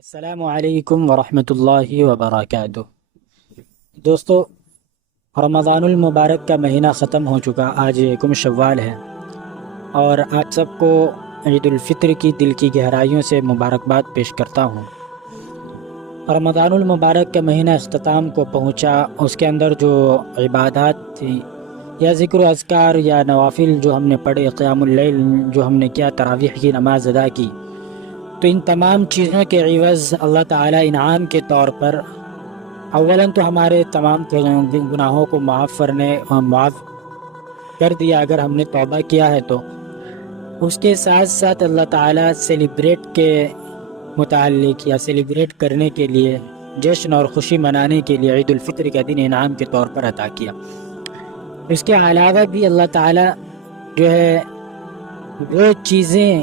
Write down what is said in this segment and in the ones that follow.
السلام علیکم ورحمۃ اللہ وبرکاتہ۔ دوستو، رمضان المبارک کا مہینہ ختم ہو چکا، آج یکم شوال ہے اور آپ سب کو عید الفطر کی دل کی گہرائیوں سے مبارکباد پیش کرتا ہوں۔ رمضان المبارک کا مہینہ اختتام کو پہنچا، اس کے اندر جو عبادات تھی یا ذکر و اذکار یا نوافل جو ہم نے پڑھے، قیام اللیل جو ہم نے کیا، تراویح کی نماز ادا کی، تو ان تمام چیزوں کے عوض اللہ تعالیٰ انعام کے طور پر اولاً تو ہمارے تمام گناہوں کو معاف کر دیا اگر ہم نے توبہ کیا ہے تو، اس کے ساتھ ساتھ اللہ تعالیٰ سیلیبریٹ کے متعلق یا سیلیبریٹ کرنے کے لیے، جشن اور خوشی منانے کے لیے عید الفطر کا دن انعام کے طور پر عطا کیا۔ اس کے علاوہ بھی اللہ تعالیٰ جو ہے وہ چیزیں،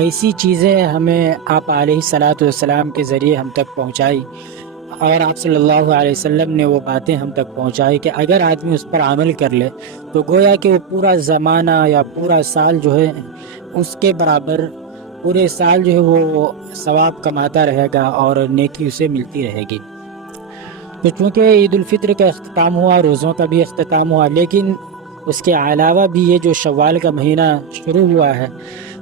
ایسی چیزیں ہمیں آپ علیہ الصلاۃ والسلام کے ذریعے ہم تک پہنچائی، اور آپ صلی اللہ علیہ وسلم نے وہ باتیں ہم تک پہنچائی کہ اگر آدمی اس پر عمل کر لے تو گویا کہ وہ پورا زمانہ یا پورا سال جو ہے اس کے برابر، پورے سال جو ہے وہ ثواب کماتا رہے گا اور نیکی اسے ملتی رہے گی۔ تو چونکہ عید الفطر کا اختتام ہوا، روزوں کا بھی اختتام ہوا، لیکن اس کے علاوہ بھی یہ جو شوال کا مہینہ شروع ہوا ہے،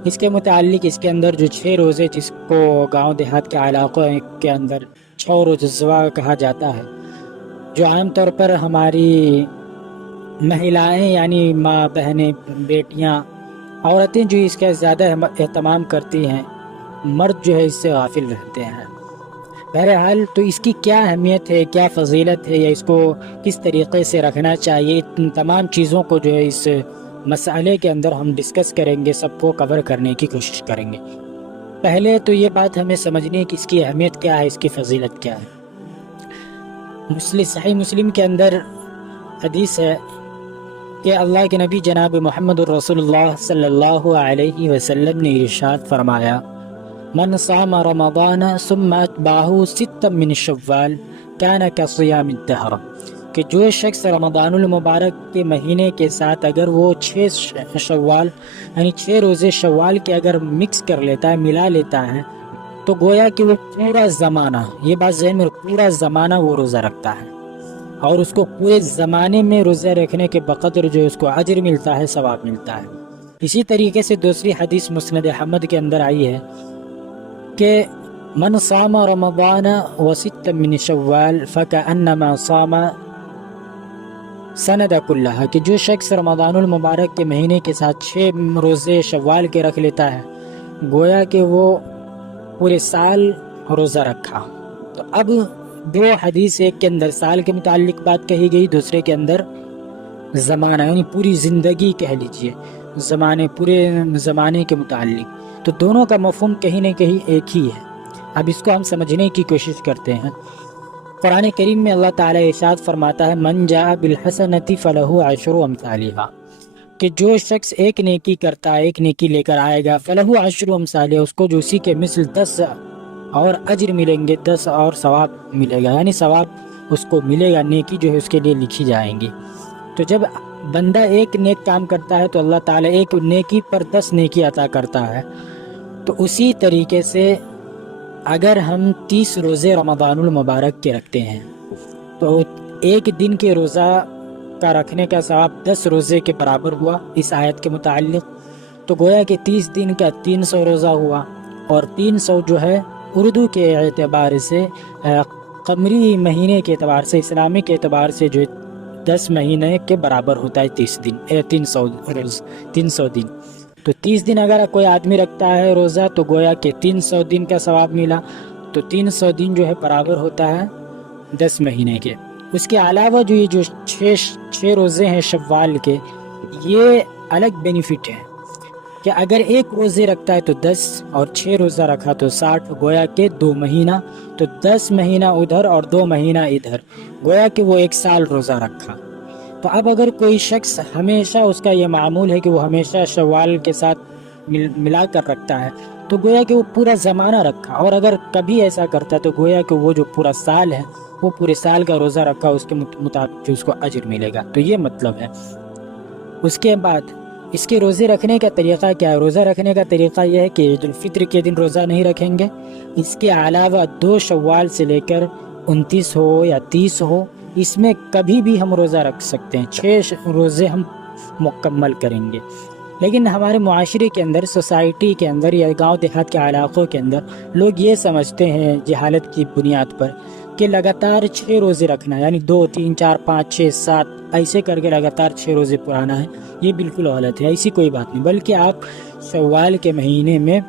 اس کے متعلق اس کے اندر جو 6 روزے، جس کو گاؤں دیہات کے علاقوں کے اندر 6 روزہ کہا جاتا ہے، جو عام طور پر ہماری مہلائیں یعنی ماں، بہنیں، بیٹیاں، عورتیں جو اس کا زیادہ اہتمام کرتی ہیں، مرد جو ہے اس سے غافل رہتے ہیں۔ بہرحال تو اس کی کیا اہمیت ہے، کیا فضیلت ہے، یا اس کو کس طریقے سے رکھنا چاہیے، ان تمام چیزوں کو جو ہے اس مسئلے کے اندر ہم ڈسکس کریں گے، سب کو کور کرنے کی کوشش کریں گے۔ پہلے تو یہ بات ہمیں سمجھنی ہے کہ اس کی اہمیت کیا ہے، اس کی فضیلت کیا ہے۔ صحیح مسلم کے اندر حدیث ہے کہ اللہ کے نبی جناب محمد الرسول اللہ صلی اللہ علیہ وسلم نے ارشاد فرمایا، من صام رمضان ثم اتبعه 6 من شوال كان كصيام الدهر، کہ جو شخص رمضان المبارک کے مہینے کے ساتھ اگر وہ 6 شوال یعنی 6 روزے شوال کے اگر مکس کر لیتا ہے، ملا لیتا ہے، تو گویا کہ وہ پورا زمانہ، یہ بات ذہن میں، پورا زمانہ وہ روزہ رکھتا ہے، اور اس کو پورے زمانے میں روزہ رکھنے کے بقدر جو اس کو اجر ملتا ہے، ثواب ملتا ہے۔ اسی طریقے سے دوسری حدیث مسند احمد کے اندر آئی ہے کہ من صام رمضان و6 من شوال فكأنما صام سند کلہ، کہ جو شخص رمضان المبارک کے مہینے کے ساتھ 6 روزے شوال کے رکھ لیتا ہے، گویا کہ وہ پورے سال روزہ رکھا۔ تو اب 2 حدیث، ایک کے اندر سال کے متعلق بات کہی گئی، دوسرے کے اندر زمانہ یعنی پوری زندگی کہہ لیجئے، پورے زمانے کے متعلق، تو دونوں کا مفہوم کہیں نہ کہیں ایک ہی ہے۔ اب اس کو ہم سمجھنے کی کوشش کرتے ہیں۔ قرآن کریم میں اللہ تعالیٰ ارشاد فرماتا ہے، من جاء بالحسنۃ فلہ 10 امثالھا، کہ جو شخص ایک نیکی کرتا ہے، ایک نیکی لے کر آئے گا، فلہ 10 امثالھا، اس کو جو اسی کے مثل 10 اور اجر ملیں گے، 10 اور ثواب ملے گا، یعنی ثواب اس کو ملے گا، نیکی جو ہے اس کے لیے لکھی جائیں گی۔ تو جب بندہ ایک نیک کام کرتا ہے تو اللہ تعالیٰ ایک نیکی پر 10 نیکی عطا کرتا ہے۔ تو اسی طریقے سے اگر ہم 30 روزے رمضان المبارک کے رکھتے ہیں تو ایک دن کے روزہ کا رکھنے کا ثواب 10 روزے کے برابر ہوا اس آیت کے متعلق، تو گویا کہ 30 دن کا 300 روزہ ہوا، اور 300 جو ہے اردو کے اعتبار سے، قمری مہینے کے اعتبار سے، اسلامی کے اعتبار سے جو 10 مہینے کے برابر ہوتا ہے 300 دن۔ تو 30 دن اگر کوئی آدمی رکھتا ہے روزہ تو گویا کہ 300 دن کا ثواب ملا، تو 300 دن جو ہے برابر ہوتا ہے 10 مہینے کے۔ اس کے علاوہ جو یہ جو 6 روزے ہیں شوال کے، یہ الگ بینیفٹ ہے کہ اگر ایک روزے رکھتا ہے تو 10 اور 6 روزہ رکھا تو 60، گویا کہ 2 مہینہ، تو 10 مہینہ ادھر اور 2 مہینہ ادھر، گویا کہ وہ 1 سال روزہ رکھا۔ تو اب اگر کوئی شخص ہمیشہ اس کا یہ معمول ہے کہ وہ ہمیشہ شوال کے ساتھ ملا کر رکھتا ہے، تو گویا کہ وہ پورا زمانہ رکھا، اور اگر کبھی ایسا کرتا ہے تو گویا کہ وہ جو پورا سال ہے، وہ پورے سال کا روزہ رکھا، اس کے مطابق جو اس کو اجر ملے گا۔ تو یہ مطلب ہے۔ اس کے بعد اس کے روزے رکھنے کا طریقہ کیا ہے؟ روزہ رکھنے کا طریقہ یہ ہے کہ عید الفطر کے دن روزہ نہیں رکھیں گے، اس کے علاوہ 2 شوال سے لے کر 29 ہو یا 30 ہو، اس میں کبھی بھی ہم روزہ رکھ سکتے ہیں، 6 روزے ہم مکمل کریں گے۔ لیکن ہمارے معاشرے کے اندر، سوسائٹی کے اندر یا گاؤں دیہات کے علاقوں کے اندر لوگ یہ سمجھتے ہیں جہالت کی بنیاد پر کہ لگاتار 6 روزے رکھنا ہے، یعنی 2 3 4 5 6 7 ایسے کر کے لگاتار 6 روزے پرانا ہے۔ یہ بالکل غلط ہے، ایسی کوئی بات نہیں، بلکہ آپ شوال کے مہینے میں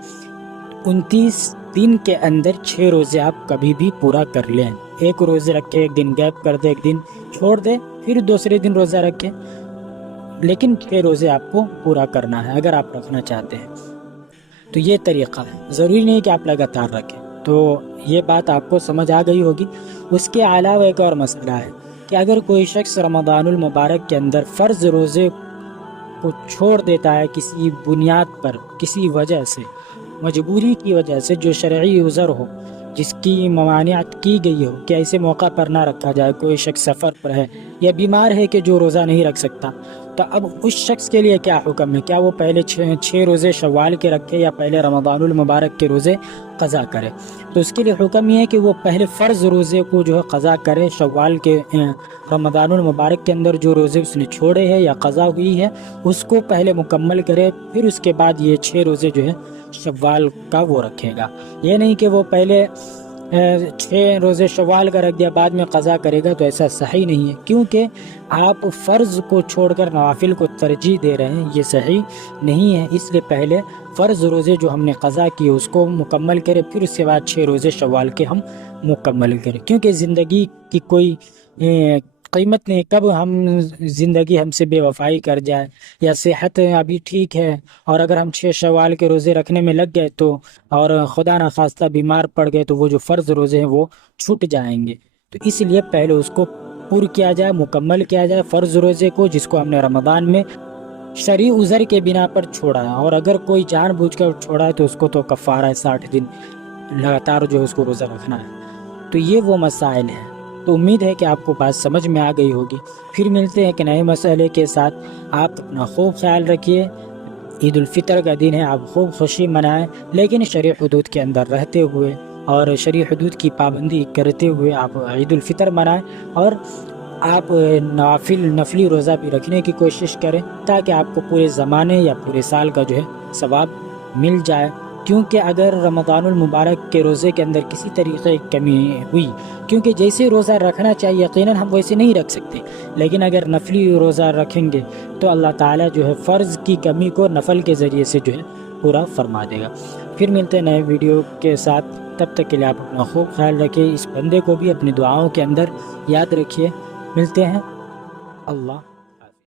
29 دن کے اندر 6 روزے آپ کبھی بھی پورا کر لیں۔ ایک روزے رکھے، ایک دن گیپ کر دے، ایک دن چھوڑ دے، پھر دوسرے دن روزہ رکھے، لیکن 6 روزے آپ کو پورا کرنا ہے اگر آپ رکھنا چاہتے ہیں۔ تو یہ طریقہ ہے، ضروری نہیں کہ آپ لگاتار رکھیں۔ تو یہ بات آپ کو سمجھ آ گئی ہوگی۔ اس کے علاوہ ایک اور مسئلہ ہے کہ اگر کوئی شخص رمضان المبارک کے اندر فرض روزے کو چھوڑ دیتا ہے کسی بنیاد پر، کسی وجہ سے، مجبوری کی وجہ سے، جو شرعی عذر ہو، جس کی ممانعت کی گئی ہو کہ ایسے موقع پر نہ رکھا جائے، کوئی شخص سفر پر ہے یا بیمار ہے کہ جو روزہ نہیں رکھ سکتا، تو اب اس شخص کے لیے کیا حکم ہے؟ کیا وہ پہلے 6 روزے شوال کے رکھے یا پہلے رمضان المبارک کے روزے قضا کرے؟ تو اس کے لیے حکم یہ ہے کہ وہ پہلے فرض روزے کو جو ہے قضا کرے، شوال کے رمضان المبارک کے اندر جو روزے اس نے چھوڑے ہیں یا قضا ہوئی ہے اس کو پہلے مکمل کرے، پھر اس کے بعد یہ 6 روزے جو ہے شوال کا وہ رکھے گا۔ یہ نہیں کہ وہ پہلے 6 روزے شوال کا رکھ دیا بعد میں قضا کرے گا، تو ایسا صحیح نہیں ہے، کیونکہ آپ فرض کو چھوڑ کر نوافل کو ترجیح دے رہے ہیں، یہ صحیح نہیں ہے۔ اس لیے پہلے فرض روزے جو ہم نے قضا کیے اس کو مکمل کرے، پھر اس کے بعد 6 روزے شوال کے ہم مکمل کریں، کیونکہ زندگی کی کوئی قیمت نہیں، کب زندگی ہم سے بے وفائی کر جائے، یا صحت ابھی ٹھیک ہے اور اگر ہم 6 شوال کے روزے رکھنے میں لگ گئے تو، اور خدا نخواستہ بیمار پڑ گئے تو وہ جو فرض روزے ہیں وہ چھوٹ جائیں گے۔ تو اس لیے پہلے اس کو پور کیا جائے، مکمل کیا جائے فرض روزے کو، جس کو ہم نے رمضان میں شرعی عذر کے بنا پر چھوڑا ہے، اور اگر کوئی جان بوجھ کر چھوڑا ہے تو اس کو تو کفارہ ہے، 60 دن لگاتار جو ہے اس کو روزہ رکھنا ہے۔ تو یہ وہ مسائل ہیں۔ تو امید ہے کہ آپ کو بات سمجھ میں آ گئی ہوگی۔ پھر ملتے ہیں کہ نئے مسئلے کے ساتھ۔ آپ اپنا خوب خیال رکھیے۔ عید الفطر کا دن ہے، آپ خوب خوشی منائیں، لیکن شرعی حدود کے اندر رہتے ہوئے اور شرعی حدود کی پابندی کرتے ہوئے آپ عید الفطر منائیں، اور آپ نفلی روزہ بھی رکھنے کی کوشش کریں تاکہ آپ کو پورے زمانے یا پورے سال کا جو ہے ثواب مل جائے۔ کیونکہ اگر رمضان المبارک کے روزے کے اندر کسی طریقے کی کمی ہوئی، کیونکہ جیسے روزہ رکھنا چاہیے یقیناً ہم ویسے نہیں رکھ سکتے، لیکن اگر نفلی روزہ رکھیں گے تو اللہ تعالیٰ جو ہے فرض کی کمی کو نفل کے ذریعے سے جو ہے پورا فرما دے گا۔ پھر ملتے ہیں نئے ویڈیو کے ساتھ، تب تک کے لیے آپ اپنا خوب خیال رکھیں، اس بندے کو بھی اپنی دعاؤں کے اندر یاد رکھیے۔ ملتے ہیں، اللہ